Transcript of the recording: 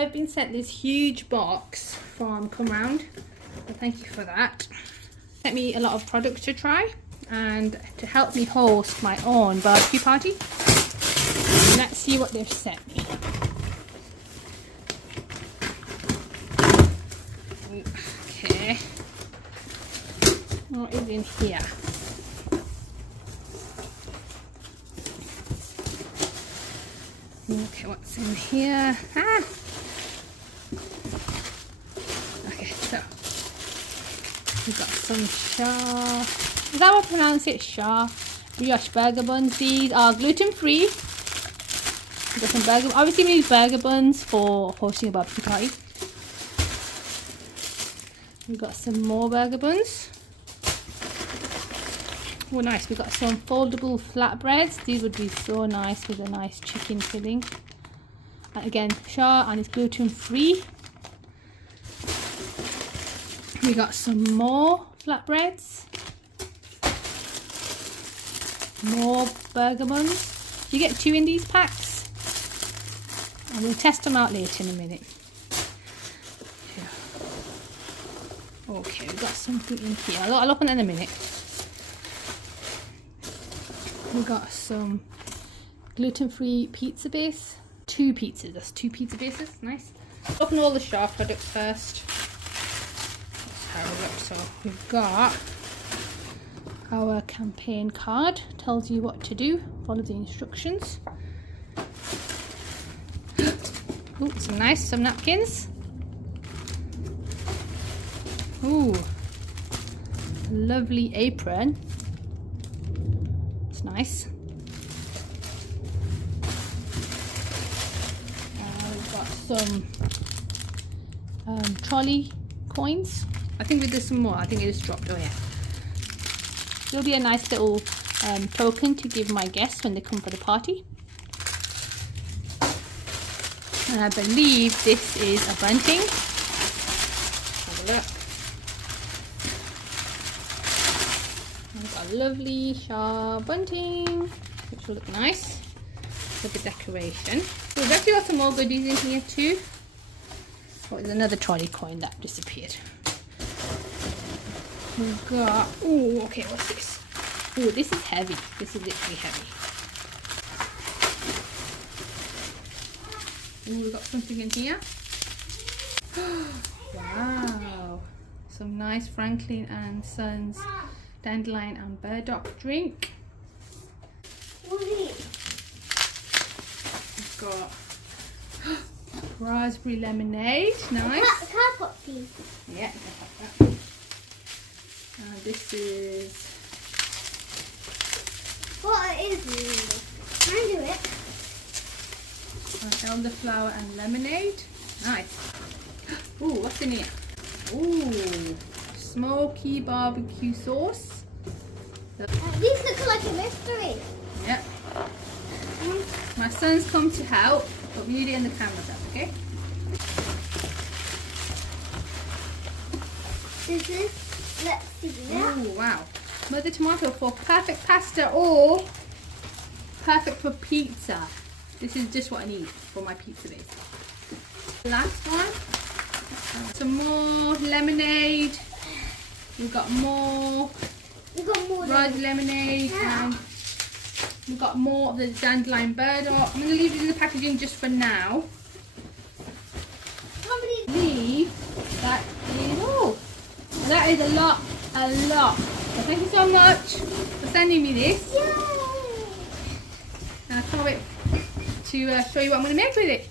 I've been sent this huge box from Come Round, so thank you for that. Sent me a lot of products to try and to help me host my own barbecue party. Let's see what they've sent me. Okay, what is in here? Okay, what's in here? Okay, so we've got some Schar. Is that what I pronounce it? Schar Brioche burger buns. These are gluten-free. We've got some burger. Obviously, we need burger buns for hosting a barbecue party. We've got some more burger buns. Oh, nice. We've got some foldable flatbreads. These would be so nice with a nice chicken filling. And again, Schar, and it's gluten-free. We got some more flatbreads. More burger buns. You get 2 in these packs. And we'll test them out later in a minute. Okay, we've got something in here. I'll open it in a minute. We've got some gluten-free pizza base. 2 pizzas. That's 2 pizza bases. Nice. Open all the Schar products first. Let's hurry up. So we've got our campaign card. Tells you what to do. Follow the instructions. Ooh, some napkins. Ooh, lovely apron. It's nice. We've got some trolley coins. I think there's some more. I think it just dropped. Oh yeah. It'll be a nice little token to give my guests when they come for the party. And I believe this is a bunting. Have a look. We've got a lovely Schar bunting, which will look nice with the decoration. So we've actually got some more goodies in here too. Oh, there's another trolley coin that disappeared. We've got, oh, okay, what's this? Oh, this is heavy. This is literally heavy. Oh, we've got something in here. Wow. Some nice Franklin and Sons dandelion and burdock drink. We've got raspberry lemonade. Nice. Can I pop these? Yeah, that. This is... What is this? Can I do it? Elderflower and lemonade. Nice. Ooh, what's in here? Ooh, smoky barbecue sauce. These look like a mystery. Yep. My son's come to help, but we need it in the camera, okay? This is, let's see that. Oh wow. Mother tomato for perfect pasta or perfect for pizza. This is just what I need for my pizza base. Last one. Some more lemonade. We've got more red lemonade and we've got more of the dandelion burdock. I'm going to leave it in the packaging just for now. That is all. That is a lot. So thank you so much for sending me this. Yay! And I can't wait to show you what I'm going to make with it.